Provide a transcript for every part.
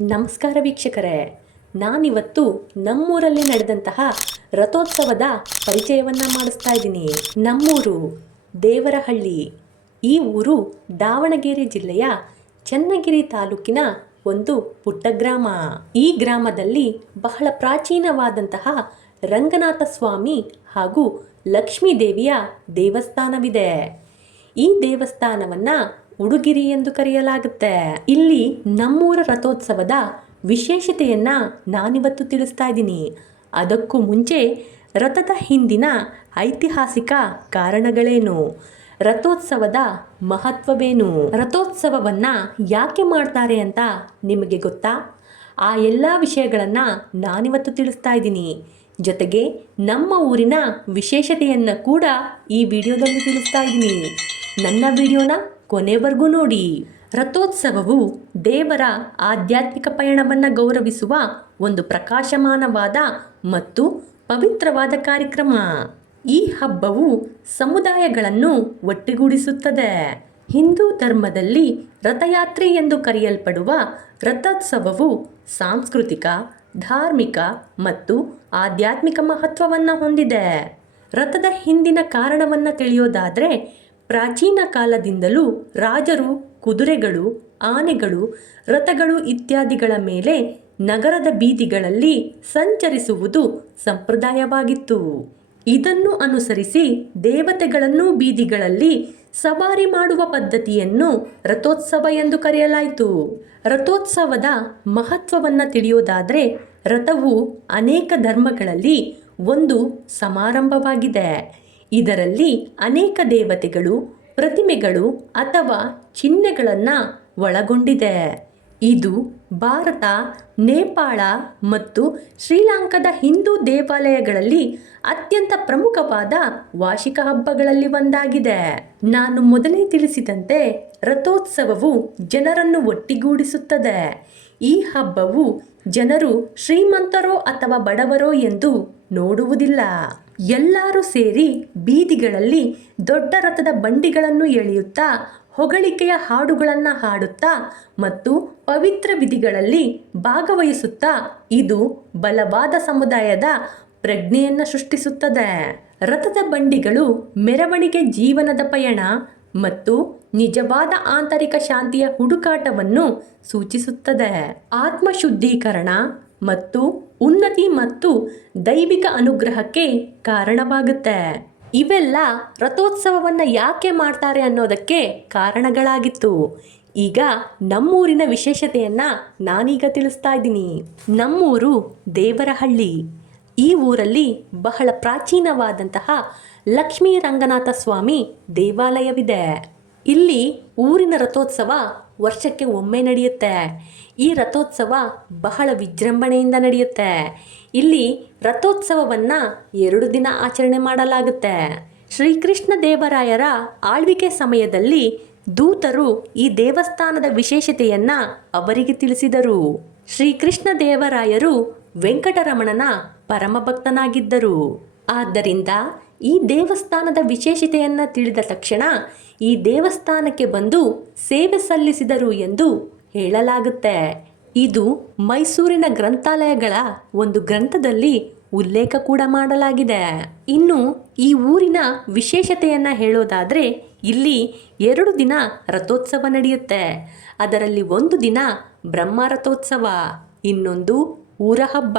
ನಮಸ್ಕಾರ ವೀಕ್ಷಕರೇ. ನಾನಿವತ್ತು ನಮ್ಮೂರಲ್ಲಿ ನಡೆದಂತಹ ರಥೋತ್ಸವದ ಪರಿಚಯವನ್ನು ಮಾಡಿಸ್ತಾ ಇದ್ದೀನಿ. ನಮ್ಮೂರು ದೇವರಹಳ್ಳಿ. ಈ ಊರು ದಾವಣಗೆರೆ ಜಿಲ್ಲೆಯ ಚನ್ನಗಿರಿ ತಾಲೂಕಿನ ಒಂದು ಪುಟ್ಟ ಗ್ರಾಮ. ಈ ಗ್ರಾಮದಲ್ಲಿ ಬಹಳ ಪ್ರಾಚೀನವಾದಂತಹ ರಂಗನಾಥ ಸ್ವಾಮಿ ಹಾಗೂ ಲಕ್ಷ್ಮೀ ದೇವಿಯ ದೇವಸ್ಥಾನವಿದೆ. ಈ ದೇವಸ್ಥಾನವನ್ನ ಉಡುಗಿರಿ ಎಂದು ಕರೆಯಲಾಗುತ್ತೆ. ಇಲ್ಲಿ ನಮ್ಮೂರ ರಥೋತ್ಸವದ ವಿಶೇಷತೆಯನ್ನ ನಾನಿವತ್ತು ತಿಳಿಸ್ತಾ ಇದ್ದೀನಿ. ಅದಕ್ಕೂ ಮುಂಚೆ ರಥದ ಹಿಂದಿನ ಐತಿಹಾಸಿಕ ಕಾರಣಗಳೇನು? ರಥೋತ್ಸವದ ಮಹತ್ವವೇನು? ರಥೋತ್ಸವವನ್ನ ಯಾಕೆ ಮಾಡ್ತಾರೆ ಅಂತ ನಿಮಗೆ ಗೊತ್ತಾ? ಆ ಎಲ್ಲ ವಿಷಯಗಳನ್ನು ನಾನಿವತ್ತು ತಿಳಿಸ್ತಾ ಇದ್ದೀನಿ. ಜೊತೆಗೆ ನಮ್ಮ ಊರಿನ ವಿಶೇಷತೆಯನ್ನು ಕೂಡ ಈ ವಿಡಿಯೋದಲ್ಲಿ ತಿಳಿಸ್ತಾ ಇದ್ದೀನಿ. ನನ್ನ ವಿಡಿಯೋನ ಕೊನೆವರೆಗೂ ನೋಡಿ. ರಥೋತ್ಸವವು ದೇವರ ಆಧ್ಯಾತ್ಮಿಕ ಪಯಣವನ್ನು ಗೌರವಿಸುವ ಒಂದು ಪ್ರಕಾಶಮಾನವಾದ ಮತ್ತು ಪವಿತ್ರವಾದ ಕಾರ್ಯಕ್ರಮ. ಈ ಹಬ್ಬವು ಸಮುದಾಯಗಳನ್ನು ಒಟ್ಟುಗೂಡಿಸುತ್ತದೆ. ಹಿಂದೂ ಧರ್ಮದಲ್ಲಿ ರಥಯಾತ್ರೆ ಎಂದು ಕರೆಯಲ್ಪಡುವ ರಥೋತ್ಸವವು ಸಾಂಸ್ಕೃತಿಕ, ಧಾರ್ಮಿಕ ಮತ್ತು ಆಧ್ಯಾತ್ಮಿಕ ಮಹತ್ವವನ್ನು ಹೊಂದಿದೆ. ರಥದ ಹಿಂದಿನ ಕಾರಣವನ್ನು ತಿಳಿಯೋದಾದರೆ ಪ್ರಾಚೀನ ಕಾಲದಿಂದಲೂ ರಾಜರು, ಕುದುರೆಗಳು, ಆನೆಗಳು, ರಥಗಳು ಇತ್ಯಾದಿಗಳ ಮೇಲೆ ನಗರದ ಬೀದಿಗಳಲ್ಲಿ ಸಂಚರಿಸುವುದು ಸಂಪ್ರದಾಯವಾಗಿತ್ತು. ಇದನ್ನು ಅನುಸರಿಸಿ ದೇವತೆಗಳನ್ನು ಬೀದಿಗಳಲ್ಲಿ ಸವಾರಿ ಮಾಡುವ ಪದ್ಧತಿಯನ್ನು ರಥೋತ್ಸವ ಎಂದು ಕರೆಯಲಾಯಿತು. ರಥೋತ್ಸವದ ಮಹತ್ವವನ್ನು ತಿಳಿಯೋದಾದರೆ ರಥವು ಅನೇಕ ಧರ್ಮಗಳಲ್ಲಿ ಒಂದು ಸಮಾರಂಭವಾಗಿದೆ. ಇದರಲ್ಲಿ ಅನೇಕ ದೇವತೆಗಳು, ಪ್ರತಿಮೆಗಳು ಅಥವಾ ಚಿಹ್ನೆಗಳನ್ನು ಒಳಗೊಂಡಿದೆ. ಇದು ಭಾರತ, ನೇಪಾಳ ಮತ್ತು ಶ್ರೀಲಂಕಾದ ಹಿಂದೂ ದೇವಾಲಯಗಳಲ್ಲಿ ಅತ್ಯಂತ ಪ್ರಮುಖವಾದ ವಾರ್ಷಿಕ ಹಬ್ಬಗಳಲ್ಲಿ ಒಂದಾಗಿದೆ. ನಾನು ಮೊದಲೇ ತಿಳಿಸಿದಂತೆ ರಥೋತ್ಸವವು ಜನರನ್ನು ಒಟ್ಟಿಗೂಡಿಸುತ್ತದೆ. ಈ ಹಬ್ಬವು ಜನರು ಶ್ರೀಮಂತರೋ ಅಥವಾ ಬಡವರೋ ಎಂದು ನೋಡುವುದಿಲ್ಲ. ಎಲ್ಲರೂ ಸೇರಿ ಬೀದಿಗಳಲ್ಲಿ ದೊಡ್ಡ ರಥದ ಬಂಡಿಗಳನ್ನು ಎಳೆಯುತ್ತಾ, ಹೊಗಳಿಕೆಯ ಹಾಡುಗಳನ್ನು ಹಾಡುತ್ತಾ ಮತ್ತು ಪವಿತ್ರ ವಿಧಿಗಳಲ್ಲಿ ಭಾಗವಹಿಸುತ್ತಾ, ಇದು ಬಲವಾದ ಸಮುದಾಯದ ಪ್ರಜ್ಞೆಯನ್ನು ಸೃಷ್ಟಿಸುತ್ತದೆ. ರಥದ ಬಂಡಿಗಳು ಮೆರವಣಿಗೆ ಜೀವನದ ಪಯಣ ಮತ್ತು ನಿಜವಾದ ಆಂತರಿಕ ಶಾಂತಿಯ ಹುಡುಕಾಟವನ್ನು ಸೂಚಿಸುತ್ತದೆ. ಆತ್ಮಶುದ್ಧೀಕರಣ ಮತ್ತು ಉನ್ನತಿ ಮತ್ತು ದೈವಿಕ ಅನುಗ್ರಹಕ್ಕೆ ಕಾರಣವಾಗುತ್ತೆ. ಇವೆಲ್ಲ ರಥೋತ್ಸವವನ್ನು ಯಾಕೆ ಮಾಡ್ತಾರೆ ಅನ್ನೋದಕ್ಕೆ ಕಾರಣಗಳಾಗಿತ್ತು. ಈಗ ನಮ್ಮೂರಿನ ವಿಶೇಷತೆಯನ್ನು ನಾನೀಗ ತಿಳಿಸ್ತಾ ಇದ್ದೀನಿ. ನಮ್ಮೂರು ದೇವರಹಳ್ಳಿ. ಈ ಊರಲ್ಲಿ ಬಹಳ ಪ್ರಾಚೀನವಾದಂತಹ ಲಕ್ಷ್ಮೀ ರಂಗನಾಥ ಸ್ವಾಮಿ ದೇವಾಲಯವಿದೆ. ಇಲ್ಲಿ ಊರಿನ ರಥೋತ್ಸವ ವರ್ಷಕ್ಕೆ ಒಮ್ಮೆ ನಡೆಯುತ್ತೆ. ಈ ರಥೋತ್ಸವ ಬಹಳ ವಿಜೃಂಭಣೆಯಿಂದ ನಡೆಯುತ್ತೆ. ಇಲ್ಲಿ ರಥೋತ್ಸವವನ್ನು ಎರಡು ದಿನ ಆಚರಣೆ ಮಾಡಲಾಗುತ್ತೆ. ಶ್ರೀಕೃಷ್ಣ ದೇವರಾಯರ ಆಳ್ವಿಕೆ ಸಮಯದಲ್ಲಿ ದೂತರು ಈ ದೇವಸ್ಥಾನದ ವಿಶೇಷತೆಯನ್ನು ಅವರಿಗೆ ತಿಳಿಸಿದರು. ಶ್ರೀಕೃಷ್ಣ ದೇವರಾಯರು ವೆಂಕಟರಮಣನ ಪರಮಭಕ್ತನಾಗಿದ್ದರು. ಆದ್ದರಿಂದ ಈ ದೇವಸ್ಥಾನದ ವಿಶೇಷತೆಯನ್ನು ತಿಳಿದ ತಕ್ಷಣ ಈ ದೇವಸ್ಥಾನಕ್ಕೆ ಬಂದು ಸೇವೆ ಸಲ್ಲಿಸಿದರು ಎಂದು ಹೇಳಲಾಗುತ್ತೆ. ಇದು ಮೈಸೂರಿನ ಗ್ರಂಥಾಲಯಗಳ ಒಂದು ಗ್ರಂಥದಲ್ಲಿ ಉಲ್ಲೇಖ ಕೂಡ ಮಾಡಲಾಗಿದೆ. ಇನ್ನು ಈ ಊರಿನ ವಿಶೇಷತೆಯನ್ನು ಹೇಳೋದಾದರೆ ಇಲ್ಲಿ ಎರಡು ದಿನ ರಥೋತ್ಸವ ನಡೆಯುತ್ತೆ. ಅದರಲ್ಲಿ ಒಂದು ದಿನ ಬ್ರಹ್ಮ ರಥೋತ್ಸವ, ಇನ್ನೊಂದು ಊರ ಹಬ್ಬ.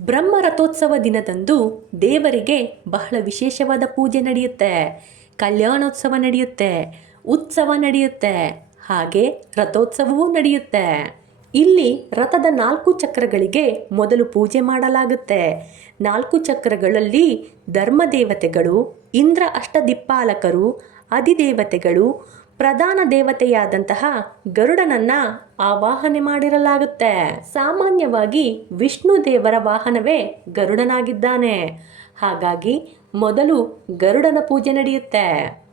ಬ್ರಹ್ಮ ರಥೋತ್ಸವ ದಿನದಂದು ದೇವರಿಗೆ ಬಹಳ ವಿಶೇಷವಾದ ಪೂಜೆ ನಡೆಯುತ್ತೆ. ಕಲ್ಯಾಣೋತ್ಸವ ನಡೆಯುತ್ತೆ. ಉತ್ಸವ ನಡೆಯುತ್ತೆ. ಹಾಗೆ ರಥೋತ್ಸವವೂ ನಡೆಯುತ್ತೆ. ಇಲ್ಲಿ ರಥದ ನಾಲ್ಕು ಚಕ್ರಗಳಿಗೆ ಮೊದಲು ಪೂಜೆ ಮಾಡಲಾಗುತ್ತೆ. ನಾಲ್ಕು ಚಕ್ರಗಳಲ್ಲಿ ಧರ್ಮದೇವತೆಗಳು, ಇಂದ್ರ ಅಷ್ಟದಿಪ್ಪಾಲಕರು, ಅಧಿದೇವತೆಗಳು ಪ್ರಧಾನ ದೇವತೆಯಾದಂತಹ ಗರುಡನನ್ನ ಆವಾಹನೆ ಮಾಡಿರಲಾಗುತ್ತೆ. ಸಾಮಾನ್ಯವಾಗಿ ವಿಷ್ಣು ದೇವರ ವಾಹನವೇ ಗರುಡನಾಗಿದ್ದಾನೆ. ಹಾಗಾಗಿ ಮೊದಲು ಗರುಡನ ಪೂಜೆ ನಡೆಯುತ್ತೆ.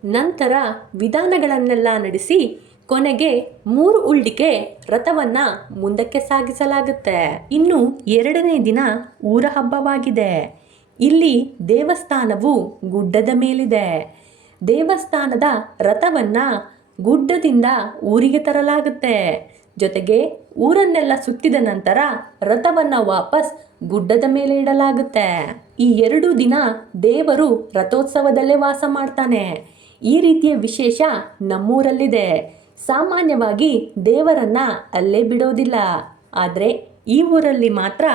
ನಂತರ ವಿಧಾನಗಳನ್ನೆಲ್ಲ ನಡೆಸಿ ಕೊನೆಗೆ ಮೂರು ಉಳ್ಳಿಕೆ ರಥವನ್ನ ಮುಂದಕ್ಕೆ ಸಾಗಿಸಲಾಗುತ್ತೆ. ಇನ್ನು ಎರಡನೇ ದಿನ ಊರ ಹಬ್ಬವಾಗಿದೆ. ಇಲ್ಲಿ ದೇವಸ್ಥಾನವು ಗುಡ್ಡದ ಮೇಲಿದೆ. ದೇವಸ್ಥಾನದ ರಥವನ್ನ ಗುಡ್ಡದಿಂದ ಊರಿಗೆ ತರಲಾಗುತ್ತೆ. ಜೊತೆಗೆ ಊರನ್ನೆಲ್ಲ ಸುತ್ತಿದ ನಂತರ ರಥವನ್ನ ವಾಪಸ್ ಗುಡ್ಡದ ಮೇಲೆ ಇಡಲಾಗುತ್ತೆ. ಈ ಎರಡು ದಿನ ದೇವರು ರಥೋತ್ಸವದಲ್ಲೇ ವಾಸ ಮಾಡ್ತಾನೆ. ಈ ರೀತಿಯ ವಿಶೇಷ ನಮ್ಮೂರಲ್ಲಿದೆ. ಸಾಮಾನ್ಯವಾಗಿ ದೇವರನ್ನ ಅಲ್ಲೇ ಬಿಡೋದಿಲ್ಲ. ಆದರೆ ಈ ಊರಲ್ಲಿ ಮಾತ್ರ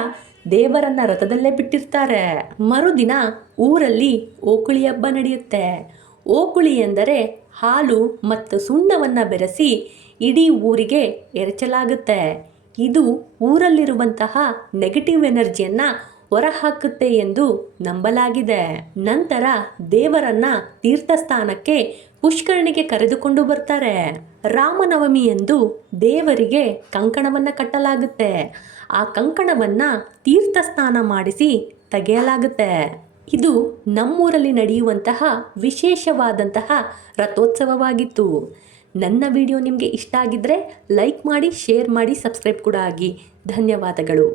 ದೇವರನ್ನ ರಥದಲ್ಲೇ ಬಿಟ್ಟಿರ್ತಾರೆ. ಮರುದಿನ ಊರಲ್ಲಿ ಓಕುಳಿ ಹಬ್ಬ ನಡೆಯುತ್ತೆ. ಓಕುಳಿ ಎಂದರೆ ಹಾಲು ಮತ್ತು ಸುಣ್ಣವನ್ನು ಬೆರೆಸಿ ಇಡೀ ಊರಿಗೆ ಎರಚಲಾಗುತ್ತೆ. ಇದು ಊರಲ್ಲಿರುವಂತಹ ನೆಗೆಟಿವ್ ಎನರ್ಜಿಯನ್ನು ಹೊರಹಾಕುತ್ತೆ ಎಂದು ನಂಬಲಾಗಿದೆ. ನಂತರ ದೇವರನ್ನ ತೀರ್ಥಸ್ಥಾನಕ್ಕೆ ಪುಷ್ಕರಣಿಗೆ ಕರೆದುಕೊಂಡು ಬರ್ತಾರೆ. ರಾಮನವಮಿ ಎಂದು ದೇವರಿಗೆ ಕಂಕಣವನ್ನು ಕಟ್ಟಲಾಗುತ್ತೆ. ಆ ಕಂಕಣವನ್ನು ತೀರ್ಥಸ್ನಾನ ಮಾಡಿಸಿ ತೆಗೆಯಲಾಗುತ್ತೆ. ಇದು ನಮ್ಮೂರಲ್ಲಿ ನಡೆಯುವಂತಹ ವಿಶೇಷವಾದಂತಹ ರಥೋತ್ಸವವಾಗಿತ್ತು. ನನ್ನ ವಿಡಿಯೋ ನಿಮಗೆ ಇಷ್ಟ ಆಗಿದ್ದರೆ ಲೈಕ್ ಮಾಡಿ, ಶೇರ್ ಮಾಡಿ, ಸಬ್ಸ್ಕ್ರೈಬ್ ಕೂಡ ಆಗಿ. ಧನ್ಯವಾದಗಳು.